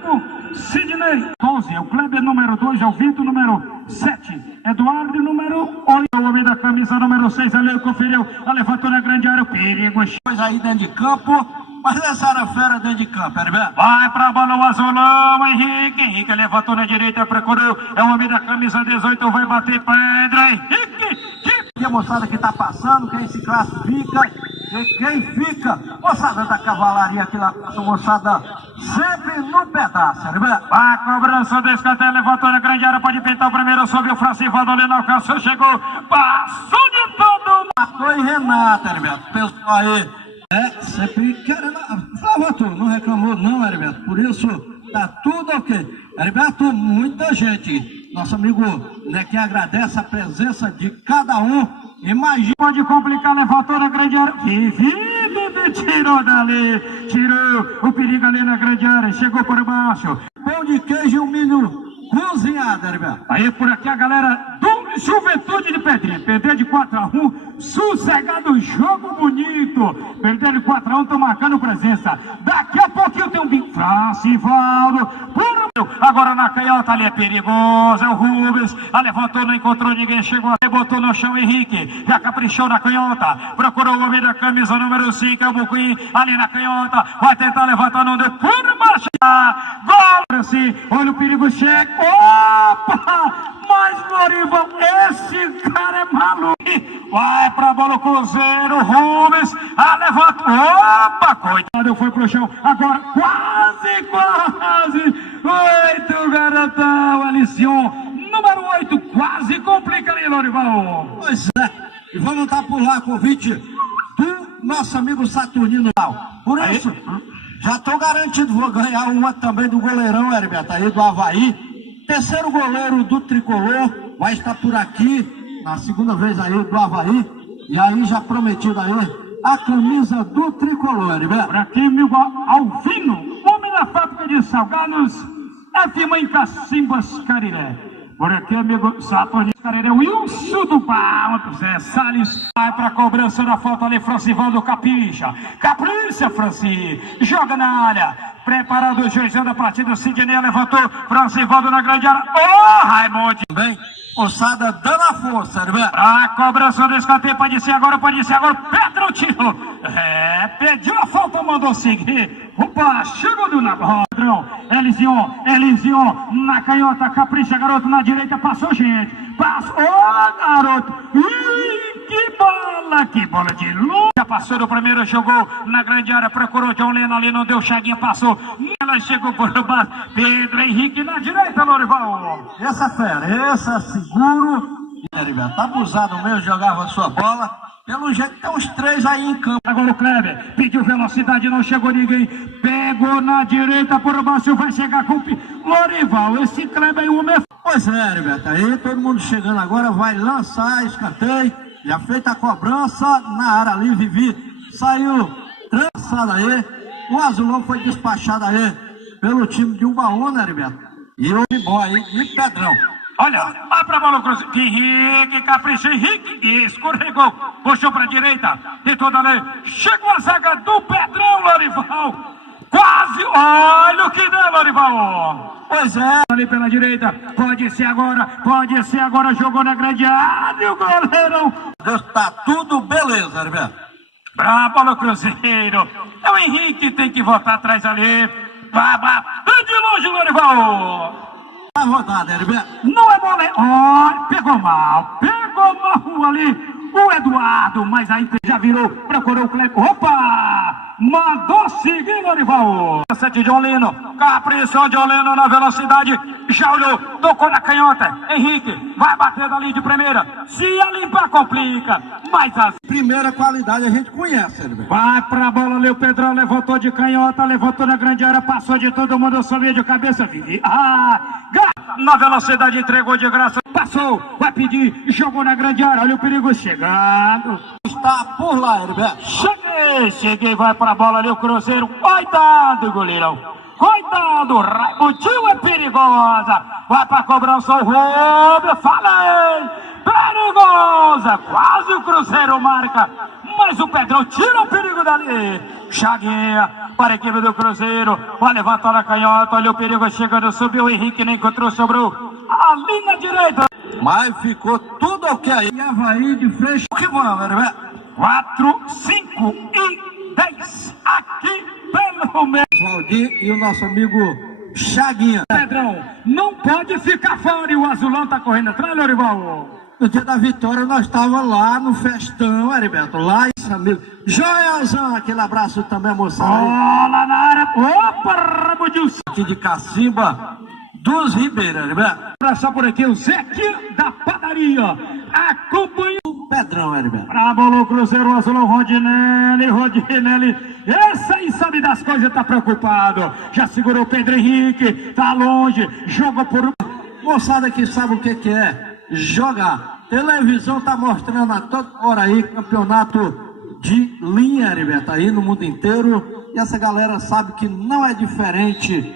Branco, Sidney, 11, é o Kleber número 2, é o Vitor número 7, Eduardo número 8, o homem da camisa número 6, ali conferiu, levantou na grande área, o perigo. Coisa aí dentro de campo, mas essa era fera dentro de campo, Herberto. Vai pra bola o azulão, Henrique levantou na direita, procurou, é o homem da camisa 18, vai bater Pedro, Henrique. E a moçada que tá passando, quem se classifica, e quem fica, moçada da cavalaria aqui lá, moçada sempre no pedaço, Herberto. A cobrança do escanteio, levantou na grande área, pode pintar o primeiro, sobe o Francivaldo, ali não alcançou, chegou, passou de todo. Matou e Renata, Herberto, pessoal aí, sempre querendo, Flávio, não reclamou não, Herberto, por isso tá tudo ok. Herberto, muita gente, nosso amigo, né, que agradece a presença de cada um. Imagina. Pode complicar, levantou na grande área. Tirou dali. Tirou o perigo ali na grande área. Chegou por baixo. Pão de queijo e um milho cozinhado, Herberto. Aí por aqui a galera do Juventude de Pedrinha. Perder de 4-1. Sossegado, jogo bonito. Perder de 4-1, tô marcando presença. Daqui a pouquinho tem um bico. Francivaldo. Agora na canhota ali é perigoso, é o Rubens, levantou, não encontrou ninguém, chegou, botou no chão Henrique, já caprichou na canhota, procurou o homem da camisa número 5, é o Buquim, ali na canhota, vai tentar levantar, não deu, por marcha, gol, assim, olha o perigo, chega, opa, mas Lorival, esse cara é maluco, vai pra bola o Cruzeiro, Rubens, levantou, opa, coitado, foi pro chão, agora quase, 8, garotão, Alicion, número 8, quase complica ali, Lorival. Pois é, e vamos dar por lá convite do nosso amigo Saturnino. Por isso, já estou garantido, vou ganhar uma também do goleirão, Herberto, aí do Avaí. Terceiro goleiro do Tricolor, vai estar por aqui, na segunda vez aí do Avaí. E aí já prometido aí a camisa do Tricolor, Herberto. Por aqui, amigo Alvino, homem da fábrica de salgados, F-Mãe Cacimbas Cariré. Por aqui, amigo Saturnino Cariré, Wilson do Balto, Zé Salles. Vai pra cobrança da falta ali, Francivaldo capricha. Capricha, Franci. Joga na área. Preparado o juizão da partida, Sidney levantou. Francivaldo na grande área. Raimundo. Bem, moçada dando a força, Herberto. A cobrança do escanteio, pode ser agora. Pedro tirou. Pediu a falta, mandou seguir. Opa, chegou do Padrão. Elizion, na canhota, capricha, garoto, na direita, passou gente. Passou, garoto. Que bola de luz. Já passou do primeiro, jogou na grande área, procurou John Leno ali, não deu, Chaguinha passou. Ela chegou por baixo. Pedro Henrique na direita, Lorival. Essa fera, essa seguro. Tá abusado mesmo, jogava a sua bola. Pelo jeito tem uns 3 aí em campo. Agora o Kleber pediu velocidade, não chegou ninguém. Pegou na direita por baixo, vai chegar com o Lorival. Esse Kleber é o homem. Pois é, Herberto, aí todo mundo chegando agora, vai lançar escanteio. Já feita a cobrança na área ali, Vivi saiu trançado aí. O Azulão foi despachado aí pelo time de Ubaúna, Herberto. E o Bibó aí de Pedrão. Olha, vai pra bola o Cruzeiro. Henrique, caprichou, Henrique, escorregou, puxou pra direita, tentou da lei. Chegou a zaga do Pedrão, Lorival. Quase, olha o que deu, Lorival. Pois é. Ali pela direita, pode ser agora, jogou na grande área, o goleirão. Deus, tá tudo beleza, Herberto. Pra bola o Cruzeiro. É o Henrique que tem que voltar atrás ali. Vai de longe, Lorival. A rodada, Herberto. Não é bola, pegou mal ali. O Eduardo, mas aí já virou, procurou o Kleber. Opa! Mandou seguir, Lorival. 7 John Leno, caprichou John Leno na velocidade. Já olhou, tocou na canhota. Henrique vai bater dali de primeira. Se a limpar, complica. Mas a primeira qualidade a gente conhece, Herberto. Vai pra bola ali, o Pedrão levantou de canhota, levantou na grande área, passou de todo mundo, subiu de cabeça. Na velocidade, entregou de graça. Passou, vai pedir, jogou na grande área, olha o perigo chegando. Está por lá, Herberto. Cheguei, vai pra bola ali o Cruzeiro. Cuidado, goleirão. Cuidado, Raimundinho é perigosa. Vai pra cobrança o Rubio, falei. Perigosa, quase o Cruzeiro marca. Mas o Pedrão tira o perigo dali. Chaguinha para a equipe do Cruzeiro. Vai levantar a canhota. Olha o perigo chegando. Subiu o Henrique, nem encontrou, sobrou ali na direita. Mas ficou tudo ok aí. E Avaí de frente. O que vamos, né? 4, 5 e 10. Aqui pelo meio. Valdir e o nosso amigo Chaguinha. Pedrão, não pode ficar fora. E o Azulão tá correndo atrás, Lorival. No dia da vitória nós estávamos lá no festão, Heriberto. Lá, esse amigo. Joelzão, aquele abraço também, moçada. Bola na área. Opa, Rabudilson. Aqui de Cacimba dos Ribeiros, Heriberto. Abraçar por aqui o Zequinha da padaria. Acompanha O Pedrão, Heriberto. pra bola o Cruzeiro, o Azulão, Rodinelli. Esse aí sabe das coisas, tá preocupado. Já segurou o Pedro Henrique, tá longe, joga por... Moçada que sabe o que é jogar. Televisão tá mostrando a toda hora aí campeonato de linha, Heriberto, aí no mundo inteiro. E essa galera sabe que não é diferente.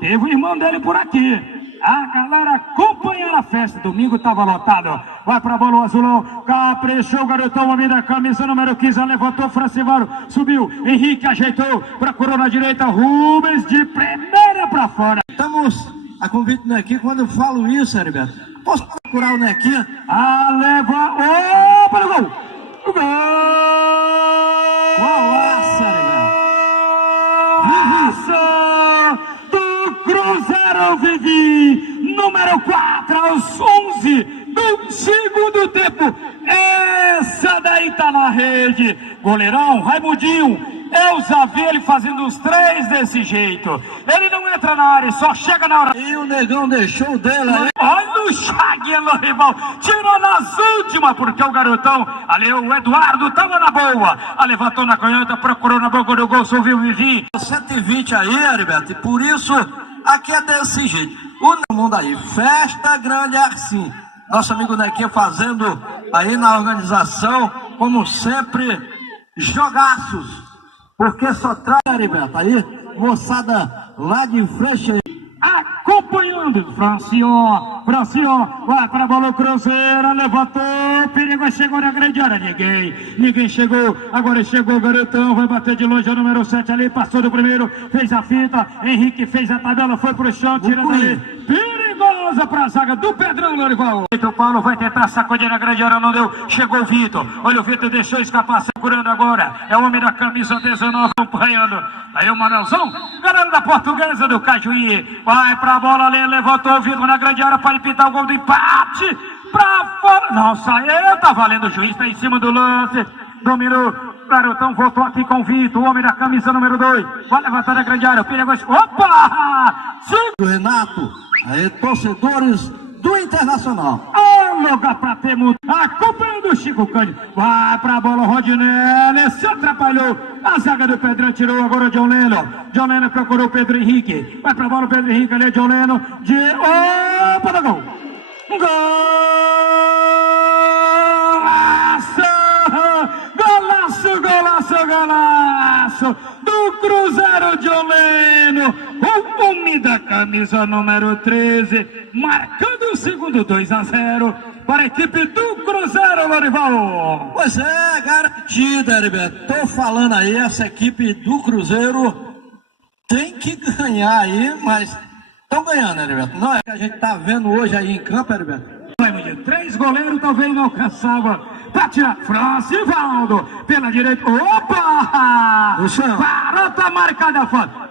Teve o irmão dele por aqui. A galera acompanhando a festa. Domingo tava lotado. Vai pra bola o Azulão. Caprichou o garotão. Homem da camisa número 15. Levantou Francivaro. Subiu. Henrique ajeitou. Procurou na direita. Rubens de primeira pra fora. Estamos a convite do Nequinho. Quando eu falo isso, Heriberto, posso procurar o Nequinho? Leva. Opa, no gol! O gol! Golaço, Heriberto. Do Cruzeiro, Vivi, número 4 aos 11 do segundo tempo. Essa daí tá na rede. Goleirão, Raimundinho. Eu já vi ele fazendo os 3 desse jeito. Ele não entra na área, só chega na hora. E o Negão deixou o dele aí. Olha o Chaguinha, Lorival. Tirou nas últimas, porque o garotão, ali o Eduardo, tava na boa. Levantou na canhota, procurou na boca do gol, subiu o Vivi. 120 aí, Heriberto, e por isso aqui é desse jeito. O mundo aí, festa grande assim. Nosso amigo Nequinha fazendo aí na organização, como sempre, jogaços. Porque só traz, Heriberto, aí, moçada lá de frente. Acompanhando, Francion, vai para a bola o Cruzeiro, levantou, perigo, chegou na grande área, ninguém chegou, agora chegou o garotão, vai bater de longe, o número 7 ali, passou do primeiro, fez a fita, Henrique fez a tabela, foi pro chão, tirando ali, perigosa para a zaga do Pedrão, Lorival. O Paulo vai tentar sacudir na grande área, não deu, chegou o Vitor, olha o Vitor, deixou escapar, segurando agora, é o homem da camisa 19, acompanhando, aí o Manelzão, galera da Portuguesa do Cajuí, vai pra bola ali, levantou o Vitor na grande área para pintar o gol do empate, pra fora, não saiu, tá valendo, o juiz tá em cima do lance, dominou, garotão voltou aqui com o Vitor, o homem da camisa número 2, vai levantar na grande área, o perigo, opa, O Renato, aí torcedores do Internacional. Lugar pra ter muito. Acompanhando o Chico Cândido. Vai pra bola o Rodinelli. Se atrapalhou. A zaga do Pedrão tirou agora o John Leno. John Leno procurou o Pedro Henrique. Vai pra bola o Pedro Henrique ali. John Leno. Opa, no gol. Golaço do Cruzeiro, John Leno, o homem da camisa número 13, marcando o segundo 2-0 para a equipe do Cruzeiro, Lorival. Pois é, garantida, Heriberto. Tô falando aí, essa equipe do Cruzeiro tem que ganhar aí, mas estão ganhando, Heriberto. Não é que a gente tá vendo hoje aí em campo, Heriberto. 3 goleiros talvez não alcançava para tirar. Francivaldo pela direita. Opa! Parou, tá marcada a falta.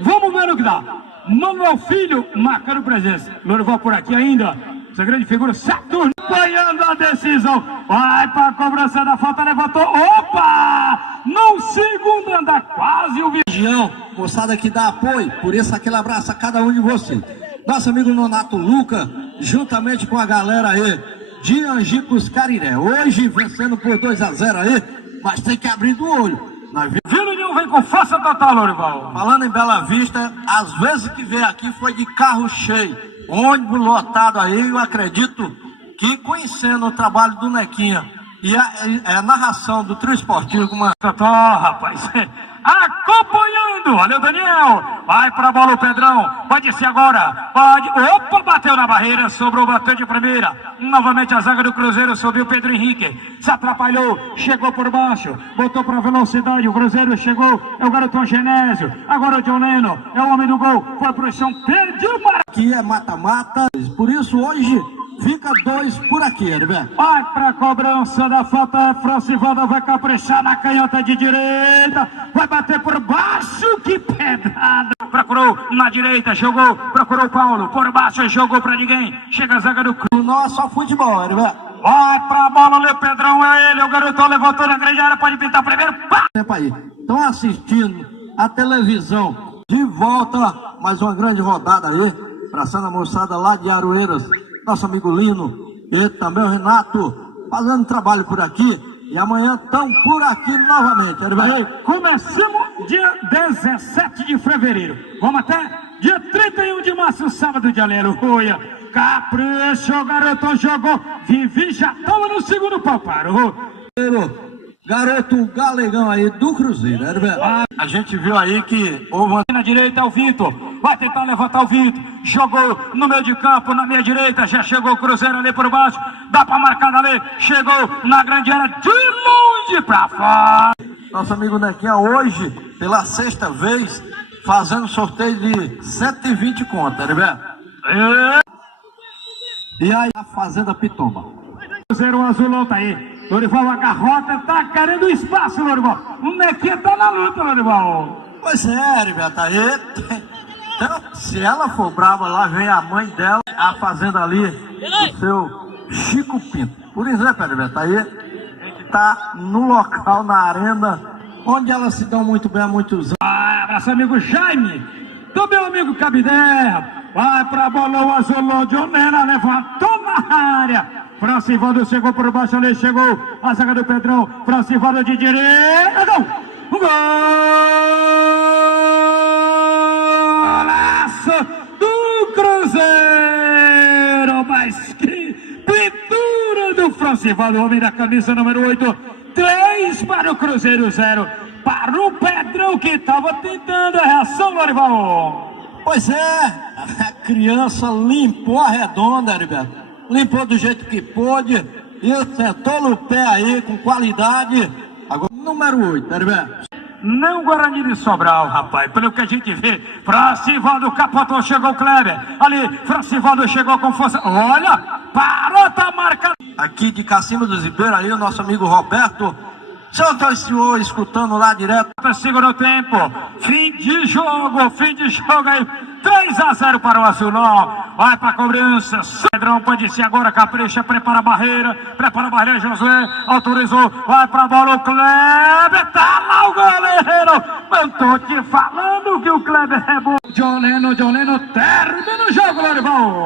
Vamos ver o que dá. Manuel Filho marcando presença. Lorival por aqui ainda. Essa grande figura, Saturno, ganhando a decisão. Vai para a cobrança da falta, levantou. Opa! No segundo andar, quase o região, moçada que dá apoio. Por isso, aquele abraço a cada um de vocês. Nosso amigo Nonato Luca, juntamente com a galera aí de Angicos Cariré. Hoje vencendo por 2-0 aí, mas tem que abrir do olho. Vila vem com força total, Lorival. Falando em Bela Vista, às vezes que veio aqui foi de carro cheio, ônibus lotado aí. Eu acredito que, conhecendo o trabalho do Nequinha E a narração do trio esportivo, uma... Rapaz, acompanhando, valeu Daniel, vai pra bola o Pedrão, pode ser agora, pode, opa, bateu na barreira, sobrou, bateu de primeira, novamente a zaga do Cruzeiro, subiu Pedro Henrique, se atrapalhou, chegou por baixo, botou pra velocidade, o Cruzeiro chegou, é o garotão Genésio, agora o John Leno, é o homem do gol, foi pro chão, perdeu para... Aqui é mata-mata, por isso hoje fica 2 por aqui, Herberto. Vai pra cobrança da falta, Francivaldo vai caprichar na canhota de direita, vai bater por baixo, que pedrada! Procurou na direita, jogou, procurou o Paulo, por baixo, jogou pra ninguém, chega a zaga do O nosso futebol, Herberto. vai pra bola, o Pedrão, é ele, o garotão levantou na grande área, pode pintar primeiro, pá! Estão assistindo a televisão, de volta, mais uma grande rodada aí, abraçando a moçada lá de Aroeiras, nosso amigo Lino, e também o Renato, fazendo trabalho por aqui, e amanhã estão por aqui novamente. Começamos dia 17 de fevereiro, vamos até dia 31 de março, sábado de aleluia. Capricho, o garotão jogou, Vivi já estava no segundo pau, parou. Garoto galegão aí do Cruzeiro, Herberto. A gente viu aí que houve uma... Na direita é o Vitor, vai tentar levantar o Vitor, jogou no meio de campo, na minha direita, já chegou o Cruzeiro ali por baixo, dá pra marcar ali, chegou na grande área, de longe pra fora. Nosso amigo Nequinha hoje, pela 6ª vez, fazendo sorteio de 120 contas, Herberto. E aí a Fazenda Pitomba. Cruzeiro Azulão tá aí. Lorival, a garrota tá querendo espaço, Lorival. O Nequinha tá na luta, Lorival. Pois é, Herberto, aí então, se ela for brava, lá vem a mãe dela, a fazenda ali, do seu Chico Pinto. Por exemplo, Herberto, aí a gente tá no local, na arena, onde elas se dão muito bem há muitos anos. Abraço, amigo Jaime, do meu amigo Cabidé. Vai pra bola o Azulão, John Lena levantou na área. Francivaldo chegou por baixo ali, chegou a zaga do Pedrão, Francivaldo de direita, não! Golaço do Cruzeiro, mas que pintura do Francivaldo, homem da camisa número 8, 3 para o Cruzeiro, 0 para o Pedrão, que estava tentando a reação, Lorival. Pois é, a criança limpou a redonda, Herberto. Limpou do jeito que pôde e sentou no pé aí com qualidade. Agora, número 8, Herberto. Não Guarani de Sobral, rapaz, pelo que a gente vê. Francivaldo capotou, chegou o Kleber. Ali, Francivaldo chegou com força. Olha, parou, tá marcado. Aqui de Cacimba dos Ribeiros, aí o nosso amigo Roberto. Senhor escutando lá direto. Segundo tempo, fim de jogo aí. 3-0 para o Azulão. Vai para a cobrança. Pedrão pode ser agora. Capricha, prepara a barreira. Josué. Autorizou. Vai para a bola o Kleber. Tá lá o goleiro. Eu tô te falando que o Kleber é bom. John Leno termina o jogo, Lorival.